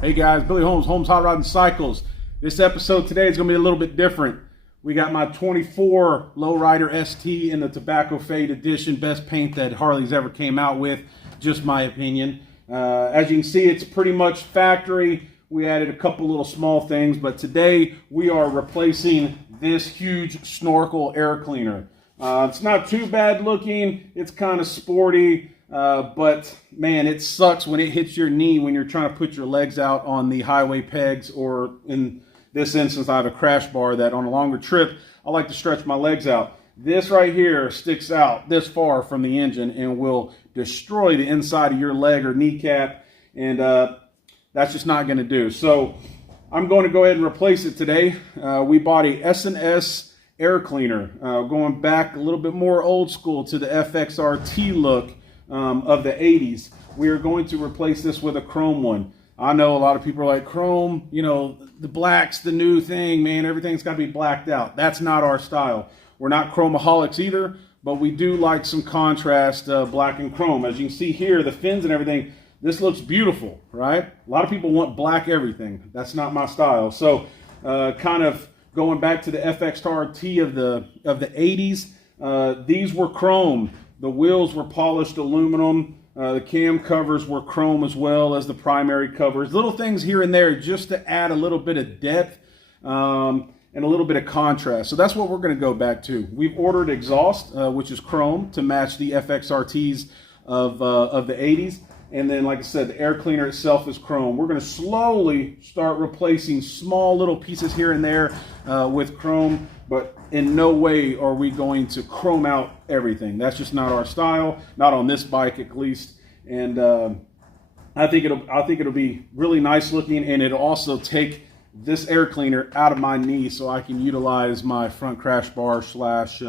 Hey guys, Billy Holmes, Holmes Hot Rod and Cycles. This episode today is going to be a little bit different. We got my 24 Lowrider ST in the Tobacco Fade Edition, best paint that Harley's ever came out with, just my opinion. As you can see, it's pretty much factory. We added a couple little small things, but today we are replacing this huge snorkel air cleaner. It's not too bad looking, it's kind of sporty. But man, it sucks when it hits your knee when you're trying to put your legs out on the highway pegs, or in this instance, I have a crash bar that on a longer trip, I like to stretch my legs out. This right here sticks out this far from the engine and will destroy the inside of your leg or kneecap, and that's just not going to do. So I'm going to go ahead and replace it today. We bought a S&S air cleaner, going back a little bit more old school to the FXRT look of the 80s. We are going to replace this with a chrome one. I know a lot of people are like, chrome, you know, the black's the new thing, man. Everything's got to be blacked out. That's not our style. We're not chromaholics either, but we do like some contrast, black and chrome. As you can see here, the fins and everything, this looks beautiful, right? A lot of people want black everything. That's not my style. So kind of going back to the FXRT of the 80s, these were chrome. The wheels were polished aluminum. The cam covers were chrome as well as the primary covers. Little things here and there just to add a little bit of depth and a little bit of contrast. So that's what we're going to go back to. We've ordered exhaust, which is chrome, to match the FXRTs of the 80s. And then, like I said, the air cleaner itself is chrome. We're going to slowly start replacing small little pieces here and there with chrome, but in no way are we going to chrome out everything. That's just not our style, not on this bike at least. And I think it'll be really nice looking, and it'll also take this air cleaner out of my knee so I can utilize my front crash bar slash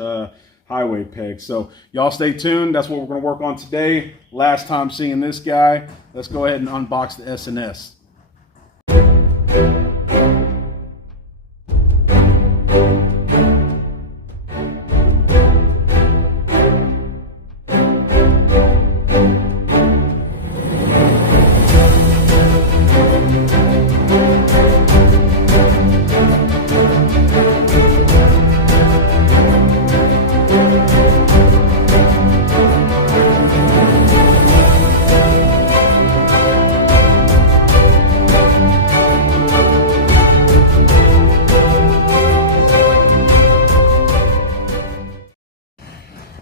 highway peg. So y'all stay tuned. That's what we're going to work on today. Last time seeing this guy. Let's go ahead and unbox the S&S.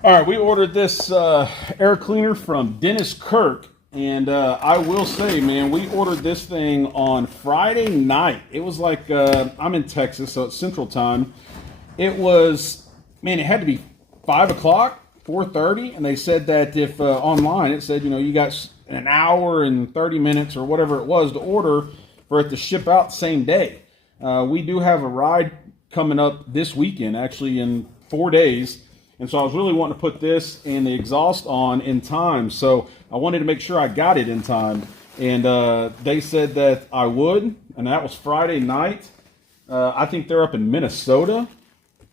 All right, we ordered this air cleaner from Dennis Kirk, and I will say, man, we ordered this thing on Friday night. It was like, I'm in Texas, so it's Central Time. It was, man, it had to be 5 o'clock, 4:30, and they said that if online, it said, you know, you got an hour and 30 minutes or whatever it was to order for it to ship out same day. We do have a ride coming up this weekend, actually in 4 days. And so I was really wanting to put this and the exhaust on in time. So I wanted to make sure I got it in time. And they said that I would. And that was Friday night. I think they're up in Minnesota,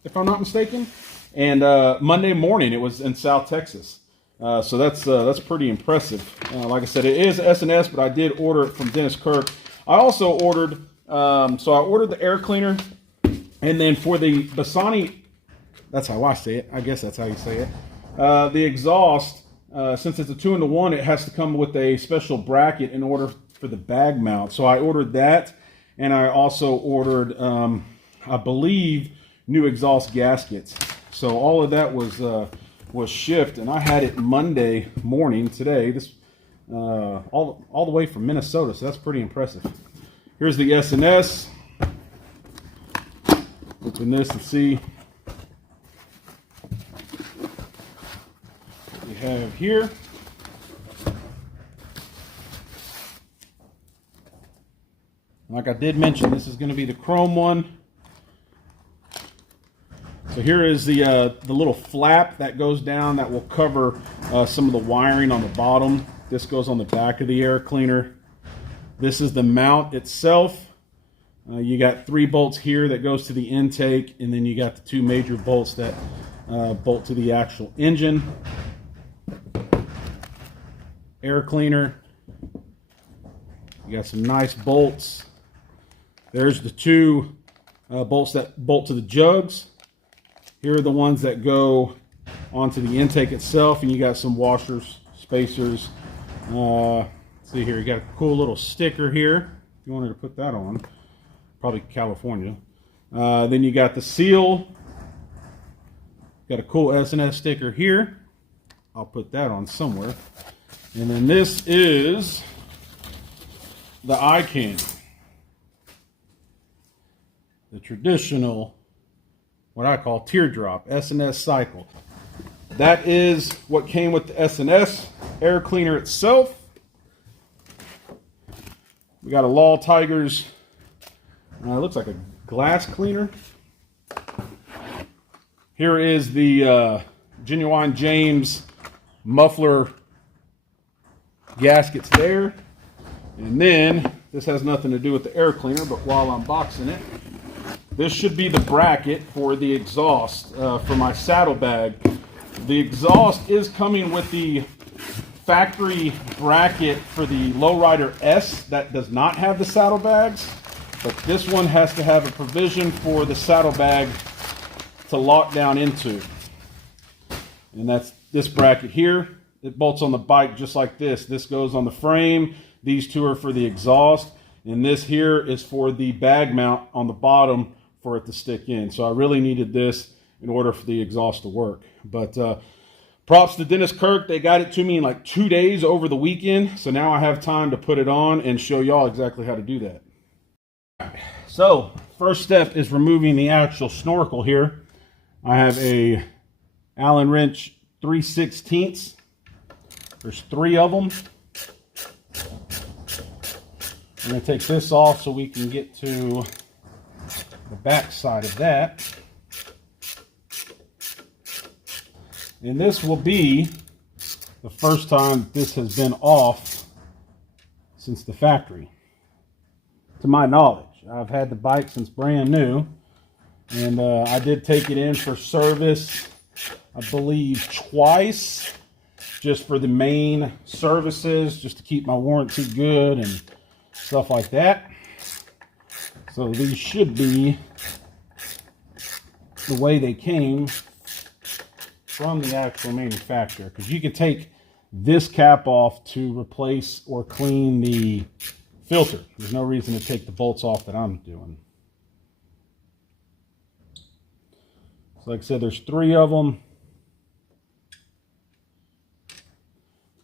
if I'm not mistaken. And Monday morning, it was in South Texas. So that's pretty impressive. Like I said, it is S&S, but I did order it from Dennis Kirk. I also ordered, so I ordered the air cleaner. And then for the Bassani, that's how I say it. I guess that's how you say it. The exhaust, since it's a 2-in-1, it has to come with a special bracket in order for the bag mount. So I ordered that, and I also ordered, I believe, new exhaust gaskets. So all of that was shipped, and I had it Monday morning today. This all the way from Minnesota, so that's pretty impressive. Here's the S&S. Open this and see. Have here. Like I did mention, this is going to be the chrome one. So here is the little flap that goes down that will cover some of the wiring on the bottom. This goes on the back of the air cleaner. This is the mount itself. You got 3 bolts here that goes to the intake, and then you got the 2 major bolts that bolt to the actual engine. Air cleaner. You got some nice bolts. There's the two bolts that bolt to the jugs. Here are the ones that go onto the intake itself, and you got some washers, spacers. See here, you got a cool little sticker here. If you wanted to put that on, probably California. Then you got the seal. Got a cool S&S sticker here. I'll put that on somewhere. And then this is the eye candy. The traditional, what I call teardrop, S&S cycle. That is what came with the S&S air cleaner itself. We got a Law Tigers, looks like a glass cleaner. Here is the Genuine James muffler gaskets there. And then, this has nothing to do with the air cleaner, but while I'm boxing it, this should be the bracket for the exhaust for my saddlebag. The exhaust is coming with the factory bracket for the Lowrider S that does not have the saddlebags, but this one has to have a provision for the saddlebag to lock down into. And that's this bracket here. It bolts on the bike just like this. This goes on the frame. These two are for the exhaust. And this here is for the bag mount on the bottom for it to stick in. So I really needed this in order for the exhaust to work. But props to Dennis Kirk. They got it to me in like 2 days over the weekend. So now I have time to put it on and show y'all exactly how to do that. So first step is removing the actual snorkel here. I have a Allen wrench 3/16. There's 3 of them. I'm going to take this off so we can get to the back side of that. And this will be the first time this has been off since the factory, to my knowledge. I've had the bike since brand new, and I did take it in for service, I believe twice, just for the main services, just to keep my warranty good and stuff like that. So these should be the way they came from the actual manufacturer, because you could take this cap off to replace or clean the filter. There's no reason to take the bolts off that I'm doing. So like I said, there's 3 of them.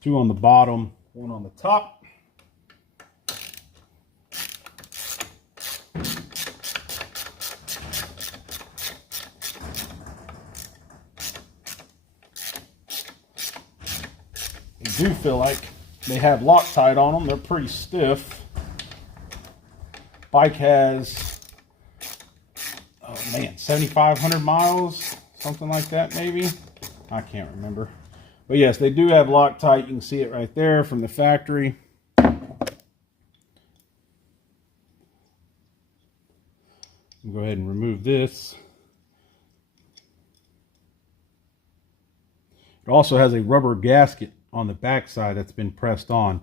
2 on the bottom, 1 on the top. I do feel like they have Loctite on them. They're pretty stiff. Bike has, oh man, 7,500 miles, something like that maybe. I can't remember. But yes, they do have Loctite. You can see it right there from the factory. I'll go ahead and remove this. It also has a rubber gasket on the back side that's been pressed on.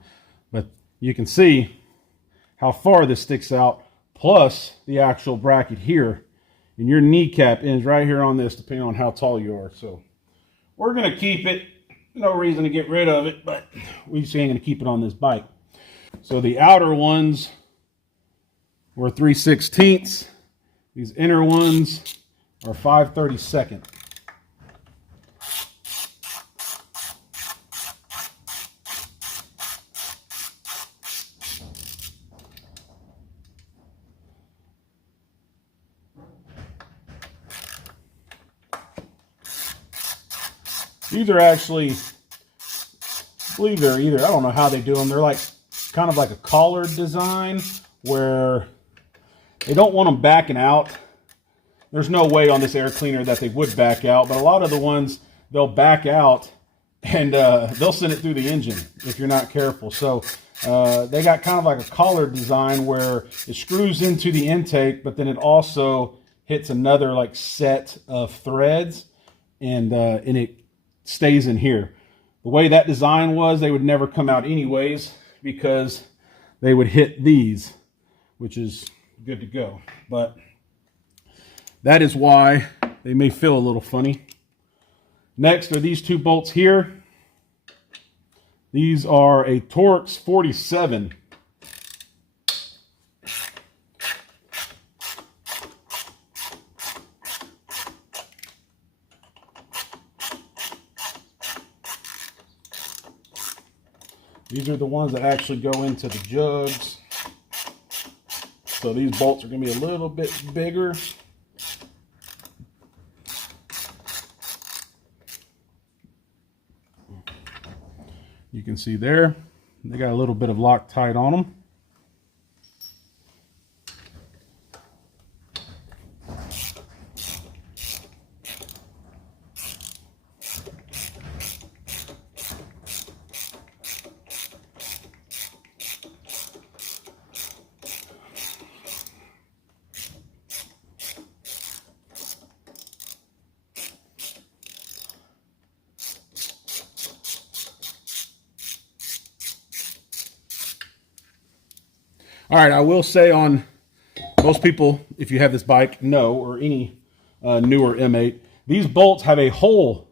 But you can see how far this sticks out, plus the actual bracket here. And your kneecap ends right here on this, depending on how tall you are. So we're going to keep it. No reason to get rid of it, but we just ain't going to keep it on this bike. So the outer ones were 3/16. These inner ones are 5/32. These are actually, I believe they're either, I don't know how they do them. They're like kind of like a collared design where they don't want them backing out. There's no way on this air cleaner that they would back out, but a lot of the ones, they'll back out and they'll send it through the engine if you're not careful. So they got kind of like a collared design where it screws into the intake, but then it also hits another like set of threads, and it stays in here. The way that design was, they would never come out anyways, because they would hit these, which is good to go. But that is why they may feel a little funny. Next are these two bolts here. These are a Torx 47. These are the ones that actually go into the jugs. So these bolts are going to be a little bit bigger. You can see there, they got a little bit of Loctite on them. All right, I will say on most people, if you have this bike, know, or any newer M8, these bolts have a hole.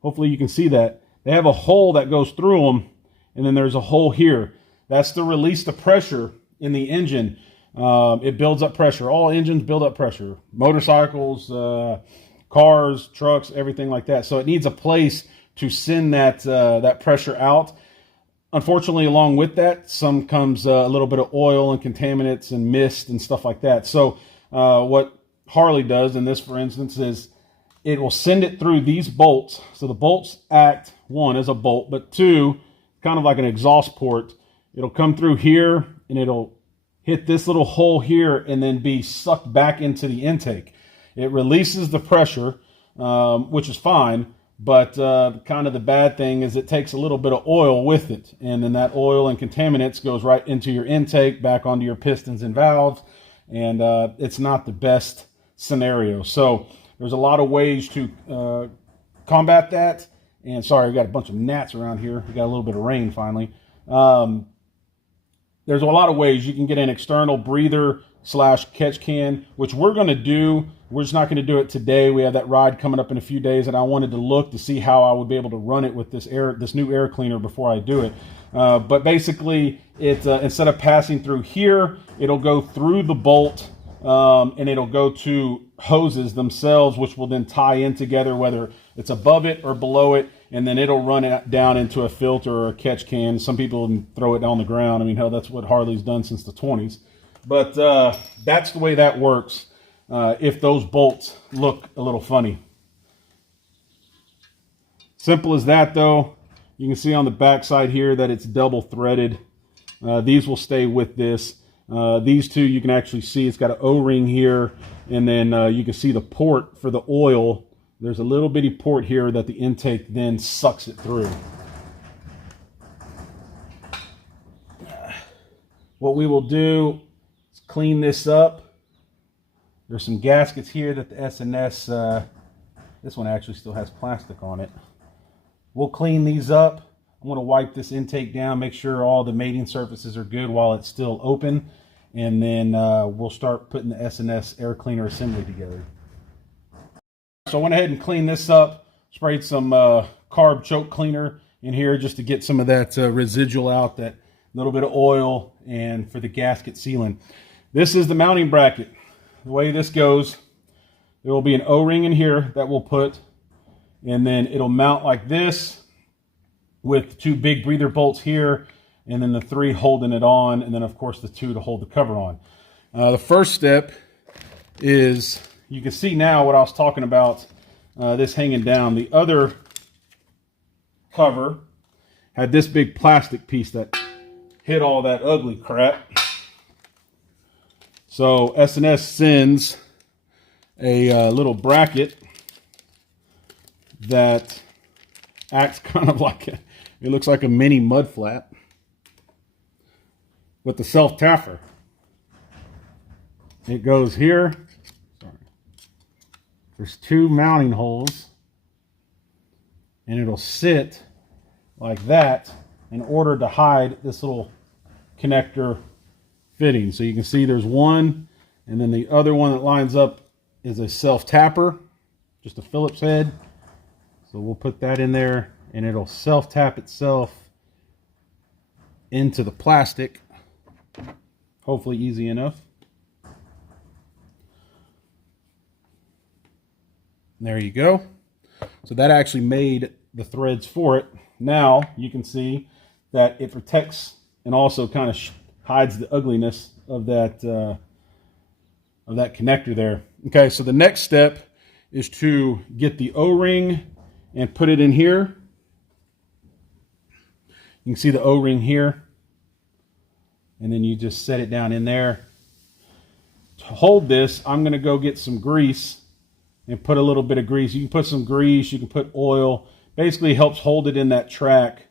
Hopefully you can see that. They have a hole that goes through them, and then there's a hole here. That's to release the pressure in the engine. It builds up pressure. All engines build up pressure. Motorcycles, cars, trucks, everything like that. So it needs a place to send that, that pressure out. Unfortunately, along with that, some comes a little bit of oil and contaminants and mist and stuff like that. So what Harley does in this, for instance, is it will send it through these bolts. So the bolts act, one, as a bolt, but two, kind of like an exhaust port. It'll come through here and it'll hit this little hole here and then be sucked back into the intake. It releases the pressure, which is fine. But kind of the bad thing is it takes a little bit of oil with it. And then that oil and contaminants goes right into your intake, back onto your pistons and valves. And it's not the best scenario. So there's a lot of ways to combat that. And sorry, we got a bunch of gnats around here. We got a little bit of rain finally. There's a lot of ways you can get an external breather / catch can, which we're going to do. We're just not going to do it today. We have that ride coming up in a few days, and I wanted to look to see how I would be able to run it with this new air cleaner before I do it. But basically, it instead of passing through here, it'll go through the bolt, and it'll go to hoses themselves, which will then tie in together, whether it's above it or below it, and then it'll run it down into a filter or a catch can. Some people throw it on the ground. I mean, hell, that's what Harley's done since the 20s. But that's the way that works. If those bolts look a little funny. Simple as that, though. You can see on the back side here that it's double threaded. These will stay with this. These two, you can actually see it's got an O-ring here, and then you can see the port for the oil. There's a little bitty port here that the intake then sucks it through. What we will do is clean this up. There's some gaskets here that the S&S, this one actually still has plastic on it. We'll clean these up. I'm going to wipe this intake down, make sure all the mating surfaces are good while it's still open. And then we'll start putting the S&S air cleaner assembly together. So I went ahead and cleaned this up, sprayed some carb choke cleaner in here just to get some of that residual out, that little bit of oil, and for the gasket sealing. This is the mounting bracket. The way this goes, there will be an O-ring in here that we'll put, and then it'll mount like this with two big breather bolts here, and then the three holding it on, and then of course the two to hold the cover on. The first step is, you can see now what I was talking about, this hanging down. The other cover had this big plastic piece that hit all that ugly crap. So S&S sends a little bracket that acts kind of like it looks like a mini mud flap with the self-taffer. It goes here. Sorry. There's two mounting holes, and it'll sit like that in order to hide this little connector fitting. So you can see there's one, and then the other one that lines up is a self-tapper, just a Phillips head. So we'll put that in there, and it'll self-tap itself into the plastic. Hopefully easy enough. There you go. So that actually made the threads for it. Now you can see that it protects and also kind of hides the ugliness of that connector there. Okay, so the next step is to get the O-ring and put it in here. You can see the O-ring here, and then you just set it down in there. To hold this, I'm going to go get some grease and put a little bit of grease. You can put some grease, you can put oil. Basically helps hold it in that track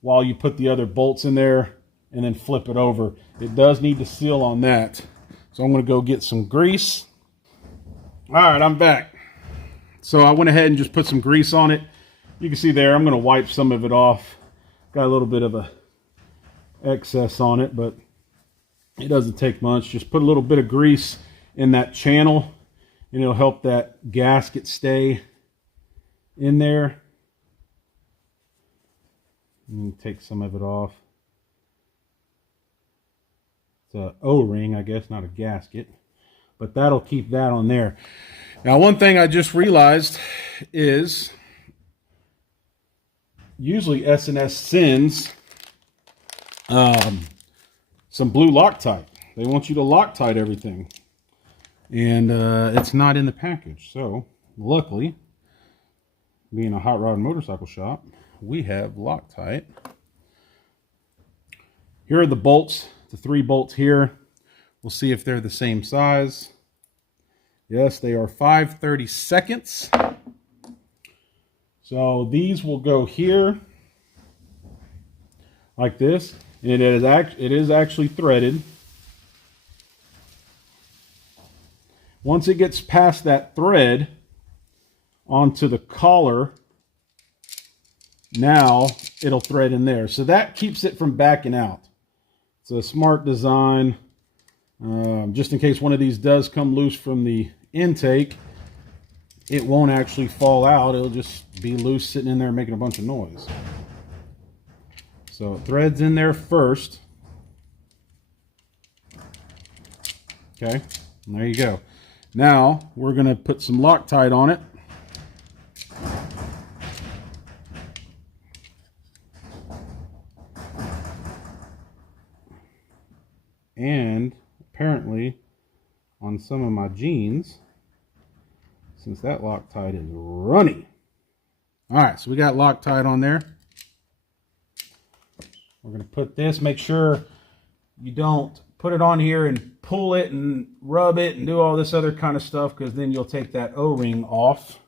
while you put the other bolts in there and then flip it over. It does need to seal on that. So I'm going to go get some grease. All right, I'm back. So I went ahead and just put some grease on it. You can see there, I'm going to wipe some of it off. Got a little bit of a excess on it, but it doesn't take much. Just put a little bit of grease in that channel, and it'll help that gasket stay in there. And take some of it off. It's a O-ring, I guess, not a gasket, but that'll keep that on there. Now, one thing I just realized is usually S&S sends some blue Loctite. They want you to Loctite everything, and it's not in the package. So luckily, being a hot rod and motorcycle shop, we have Loctite. Here are the bolts, the 3 bolts here. We'll see if they're the same size. Yes, they are 5/32. So these will go here like this, and it is actually threaded. Once it gets past that thread onto the collar, now it'll thread in there. So that keeps it from backing out. It's a smart design. Just in case one of these does come loose from the intake, it won't actually fall out. It'll just be loose sitting in there making a bunch of noise. So it threads in there first. Okay, and there you go. Now we're going to put some Loctite on it. And apparently on some of my jeans, since that Loctite is runny. All right, so we got Loctite on there. We're going to put this, make sure you don't put it on here and pull it and rub it and do all this other kind of stuff, because then you'll take that O-ring off.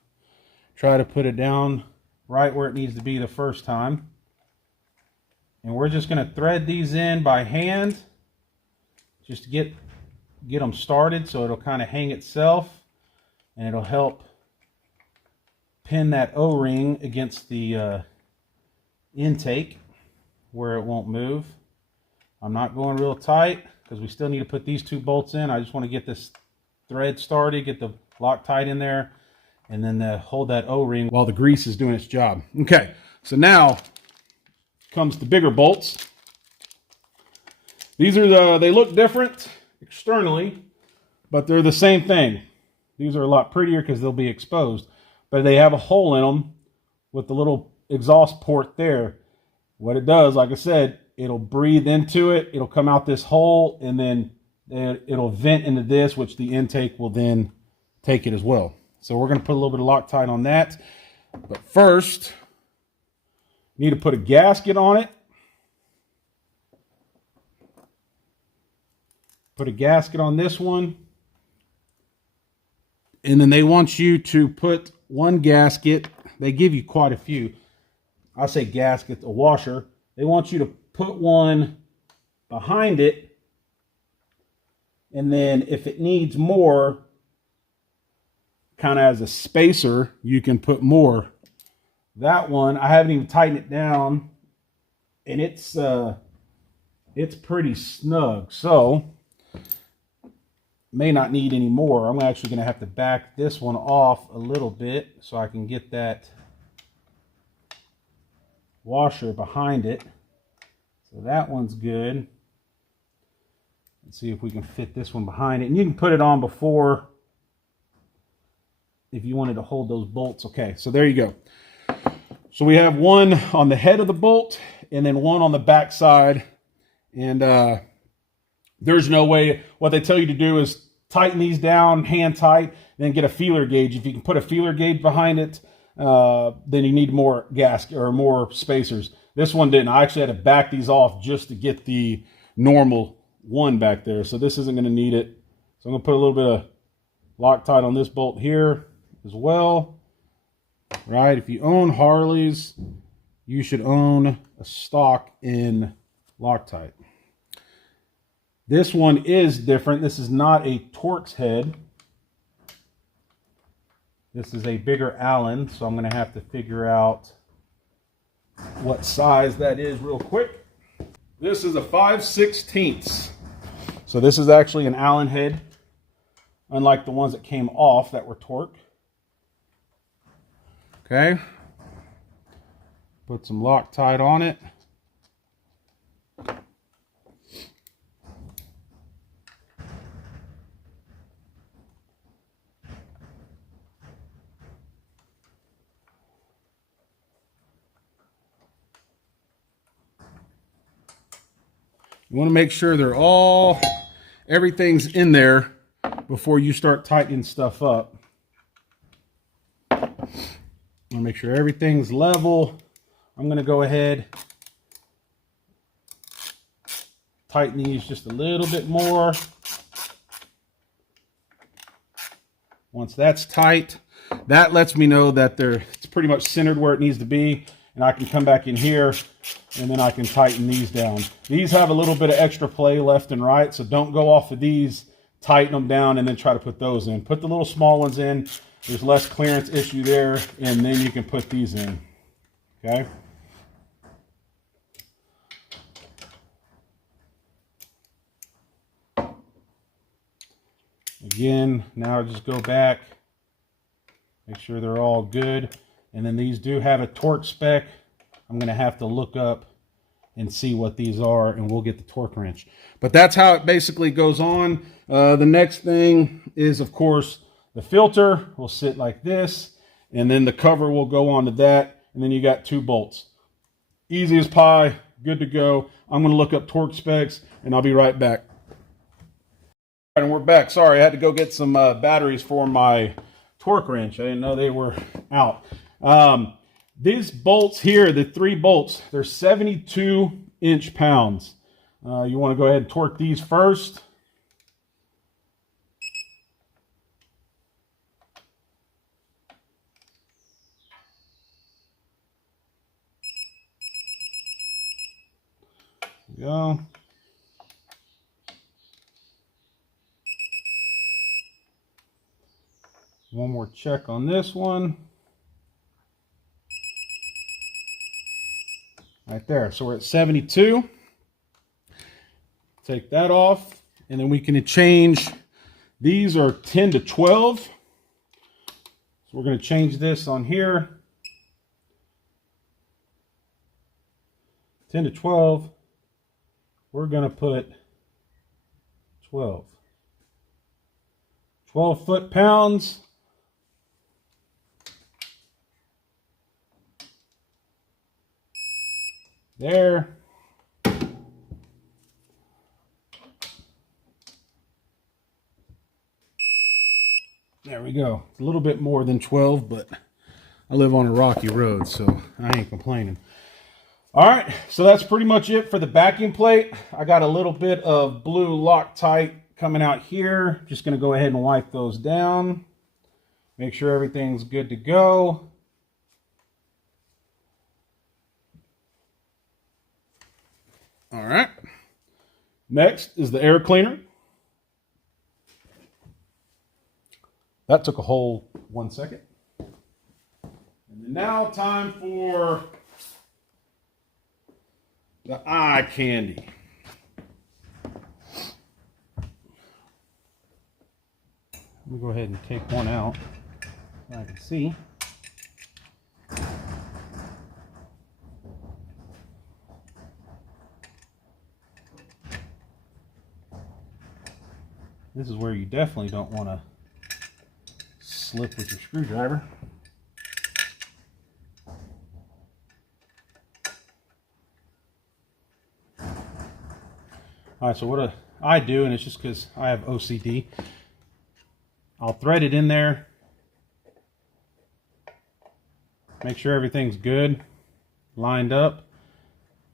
Try to put it down right where it needs to be the first time. And we're just going to thread these in by hand, just to get them started, so it'll kind of hang itself, and it'll help pin that O-ring against the intake where it won't move. I'm not going real tight because we still need to put these 2 bolts in. I just want to get this thread started, get the Loctite in there, and then hold that O-ring while the grease is doing its job. Okay, so now comes the bigger bolts. These are they look different externally, but they're the same thing. These are a lot prettier because they'll be exposed, but they have a hole in them with the little exhaust port there. What it does, like I said, it'll breathe into it, it'll come out this hole, and then it'll vent into this, which the intake will then take it as well. So we're going to put a little bit of Loctite on that. But first, you need to put a gasket on it. Put a gasket on this one. And then they want you to put one gasket. They give you quite a few. I say gasket, a washer. They want you to put one behind it. And then if it needs more, kind of as a spacer, you can put more. That one, I haven't even tightened it down. And it's it's pretty snug. So may not need any more. I'm actually going to have to back this one off a little bit so I can get that washer behind it. So that one's good. Let's see if we can fit this one behind it. And you can put it on before if you wanted to hold those bolts. Okay, so there you go. So we have one on the head of the bolt and then one on the back side. And there's no way. What they tell you to do is tighten these down, hand tight, then get a feeler gauge. If you can put a feeler gauge behind it, then you need more gasket or more spacers. This one didn't. I actually had to back these off just to get the normal one back there. So this isn't going to need it. So I'm going to put a little bit of Loctite on this bolt here as well. Right? If you own Harleys, you should own a stock in Loctite. This one is different. This is not a Torx head. This is a bigger Allen, so I'm going to have to figure out what size that is real quick. This is a 5/16. So this is actually an Allen head, unlike the ones that came off that were Torx. Okay. Put some Loctite on it. You want to make sure everything's in there before you start tightening stuff up. You want to make sure everything's level. I'm going to go ahead, tighten these just a little bit more. Once that's tight, that lets me know that it's pretty much centered where it needs to be. And I can come back in here and then I can tighten these down. These have a little bit of extra play left and right, so don't go off of these, tighten them down, and then try to put those in. Put the little small ones in. There's less clearance issue there, and then you can put these in. Okay? Again, now just go back, make sure they're all good. And then these do have a torque spec. I'm going to have to look up and see what these are, and we'll get the torque wrench. But that's how it basically goes on. The next thing is, of course, the filter will sit like this, and then the cover will go onto that, and then you got 2 bolts. Easy as pie, good to go. I'm going to look up torque specs, and I'll be right back. And we're back. Sorry, I had to go get some batteries for my torque wrench. I didn't know they were out. These bolts here, the 3 bolts, they're 72 inch-pounds. You want to go ahead and torque these first. There we go. One more check on this one. Right there. So we're at 72. Take that off, and then we can change. These are 10 to 12. So we're going to change this on here. 10 to 12. We're going to put 12. 12 foot-pounds. There. There we go. It's a little bit more than 12, but I live on a rocky road, so I ain't complaining. All right, so that's pretty much it for the backing plate. I got a little bit of blue Loctite coming out here. Just going to go ahead and wipe those down. Make sure everything's good to go. All right. Next is the air cleaner. That took a whole 1 second. And now time for the eye candy. me go ahead and take one out so I can see. This is where you definitely don't want to slip with your screwdriver. All right, so what I do, and it's just because I have OCD, I'll thread it in there, make sure everything's good, lined up,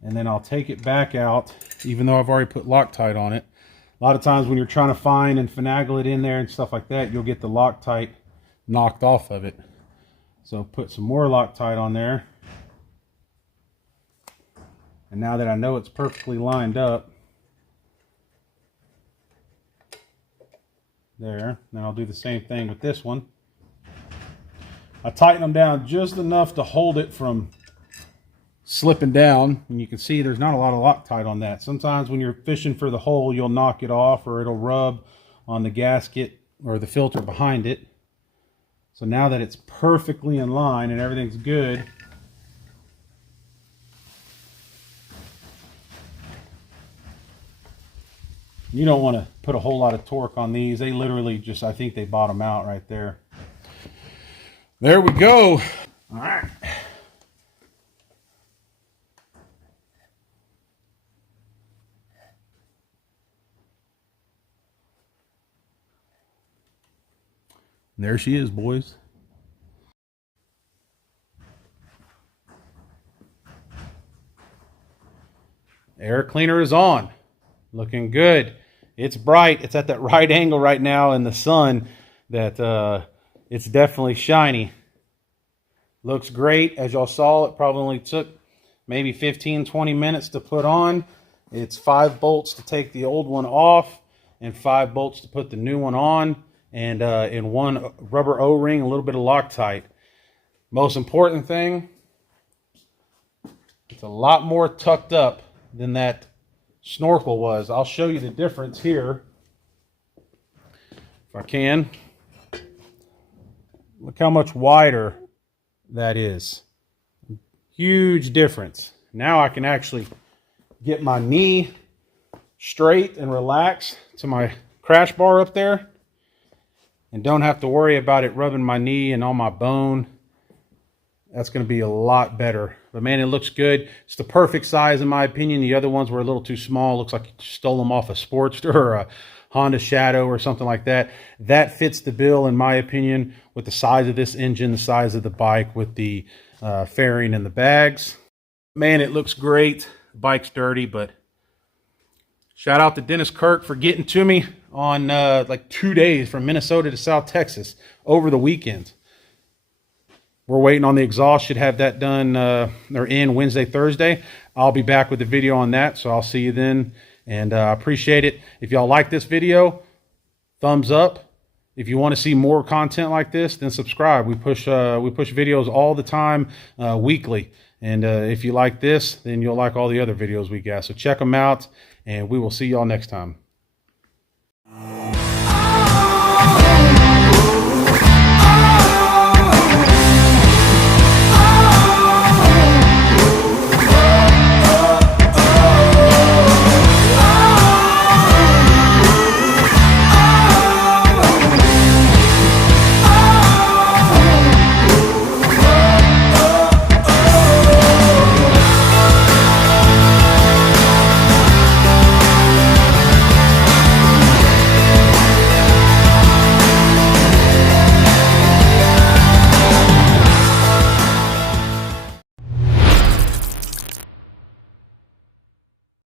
and then I'll take it back out, even though I've already put Loctite on it. A lot of times when you're trying to find and finagle it in there and stuff like that, you'll get the Loctite knocked off of it. So put some more Loctite on there. And now that I know it's perfectly lined up, there, then I'll do the same thing with this one. I tighten them down just enough to hold it from slipping down, and you can see there's not a lot of Loctite on that. Sometimes when you're fishing for the hole, you'll knock it off, or it'll rub on the gasket or the filter behind it. So now that it's perfectly in line and everything's good, you don't want to put a whole lot of torque on these. They literally just, I think they bottom out right there. There we go. All right. There she is, boys. Air cleaner is on. Looking good. It's bright. It's at that right angle right now in the sun that it's definitely shiny. Looks great. As y'all saw, it probably only took maybe 15-20 minutes to put on. It's 5 bolts to take the old one off and 5 bolts to put the new one on, and in one rubber O-ring, a little bit of Loctite. Most important thing, it's a lot more tucked up than that snorkel was. I'll show you the difference here if I can. Look how much wider that is. Huge difference. Now I can actually get my knee straight and relax to my crash bar up there, and don't have to worry about it rubbing my knee and on my bone. That's going to be a lot better. But man, it looks good. It's the perfect size in my opinion. The other ones were a little too small. Looks like you stole them off a Sportster or a Honda Shadow or something like that. That fits the bill in my opinion with the size of this engine, the size of the bike, with the fairing and the bags. Man, it looks great. The bike's dirty, but shout out to Dennis Kirk for getting to me on like 2 days from Minnesota to South Texas over the weekend. We're waiting on the exhaust. Should have that done or in Wednesday, Thursday. I'll be back with the video on that, so I'll see you then. And I appreciate it. If y'all like this video, thumbs up. If you want to see more content like this, then subscribe. We push videos all the time, weekly. And if you like this, then you'll like all the other videos we got. So check them out, and we will see y'all next time.